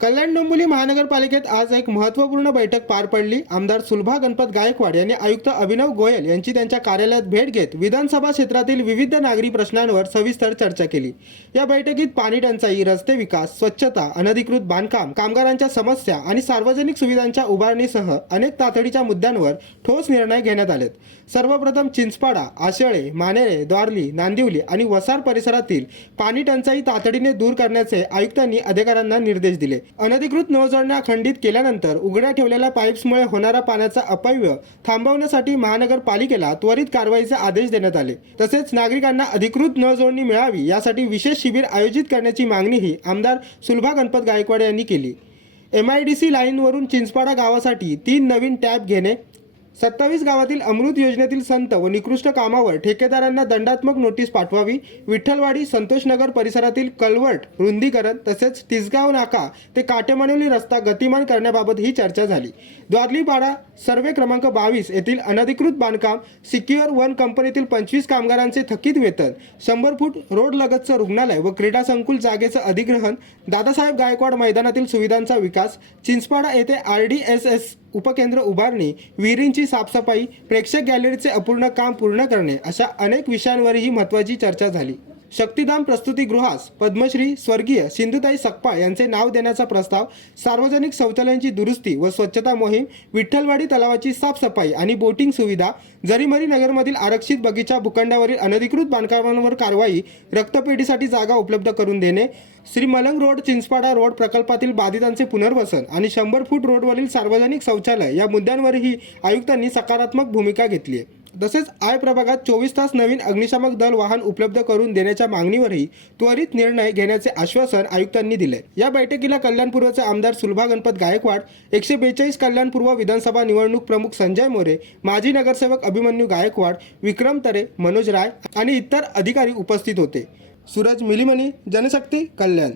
कल्याण डोंबिवली महानगरपालिकेत आज एक महत्त्वपूर्ण बैठक पार पडली. आमदार सुलभा गणपत गायकवाड यांनी आयुक्त अभिनव गोयल यांची त्यांच्या कार्यालयात भेट घेत विधानसभा क्षेत्रातील विविध नागरी प्रश्नांवर सविस्तर चर्चा केली. या बैठकीत पाणी टंचाई रस्ते विकास स्वच्छता अनधिकृत बांधकाम कामगारांच्या समस्या आणि सार्वजनिक सुविधांच्या उभारणीसह अनेक तातडीच्या मुद्द्यांवर ठोस निर्णय घेण्यात आलेत. सर्वप्रथम चिंचपाडा आशेळे मानेरे द्वारली नांदिवली आणि वसार परिसरातील पाणी टंचाई तातडीने दूर करण्याचे आयुक्तांनी अधिकाऱ्यांना निर्देश दिले. अनधिकृत नळजोडण्या खंडित केल्यानंतर उघड्या ठेवलेल्या पाईप्समुळे होणारा पाण्याचा अपव्यय थांबवण्यासाठी महानगरपालिकेला त्वरित कारवाईचे आदेश देण्यात आले. तसेच नागरिकांना अधिकृत नळजोडणी मिळावी यासाठी विशेष शिबिर आयोजित करण्याची मागणीही आमदार सुलभा गणपत गायकवाड यांनी केली. एम आय डी सी लाईनवरून चिंचपाडा गावासाठी तीन नवीन टॅब घेणे सत्तावीस गावातील अमृत योजनेतील संत व निकृष्ट कामावर ठेकेदारांना दंडात्मक नोटीस पाठवावी विठ्ठलवाडी संतोषनगर परिसरातील कलवट रुंदीकरण तसेच तिसगाव नाका ते काटेमानवली रस्ता गतिमान करण्याबाबत ही चर्चा झाली. द्वारलीपाडा सर्वे क्रमांक बावीस येथील अनधिकृत बांधकाम सिक्युअर वन कंपनीतील पंचवीस कामगारांचे थकीत वेतन शंभर फूट रोड लगतचं रुग्णालय व क्रीडा संकुल जागेचं अधिग्रहण दादासाहेब गायकवाड मैदानातील सुविधांचा विकास चिंचपाडा येथे आर डी एस एस उपकेंद्र उभारणी विहिरींची साफसफाई प्रेक्षक गॅलरीचे अपूर्ण काम पूर्ण करणे अशा अनेक विषयांवरही महत्त्वाची चर्चा झाली. शक्तिधाम प्रस्तुतीगृहास पद्मश्री स्वर्गीय सिंधुताई सकपा यांचे नाव देण्याचा प्रस्ताव सार्वजनिक शौचालयांची दुरुस्ती व स्वच्छता मोहीम विठ्ठलवाडी तलावाची साफसफाई आणि बोटिंग सुविधा जरीमरी नगरमधील आरक्षित बगीचा भूखंडावरील अनधिकृत बांधकामांवर कारवाई रक्तपेढीसाठी जागा उपलब्ध करून देणे श्री मलंग रोड चिंचपाडा रोड प्रकल्पातील बाधितांचे पुनर्वसन आणि शंभर फूट रोडवरील सार्वजनिक शौचालय या मुद्द्यांवरही आयुक्तांनी सकारात्मक भूमिका घेतली आहे. तसेच आय प्रभागात चोवीस तास नवीन अग्निशामक दल वाहन उपलब्ध करून देण्याच्या मागणीवरही त्वरित निर्णय घेण्याचे आश्वासन आयुक्तांनी दिले. या बैठकीला कल्याणपूर्वचे आमदार सुलभा गणपत गायकवाड एकशे बेचाळीस कल्याणपूर्व विधानसभा निवडणूक प्रमुख संजय मोरे माजी नगरसेवक अभिमन्यू गायकवाड विक्रम तरे मनोज राय आणि इतर अधिकारी उपस्थित होते. सूरज मिलिमनी जनशक्ती कल्याण.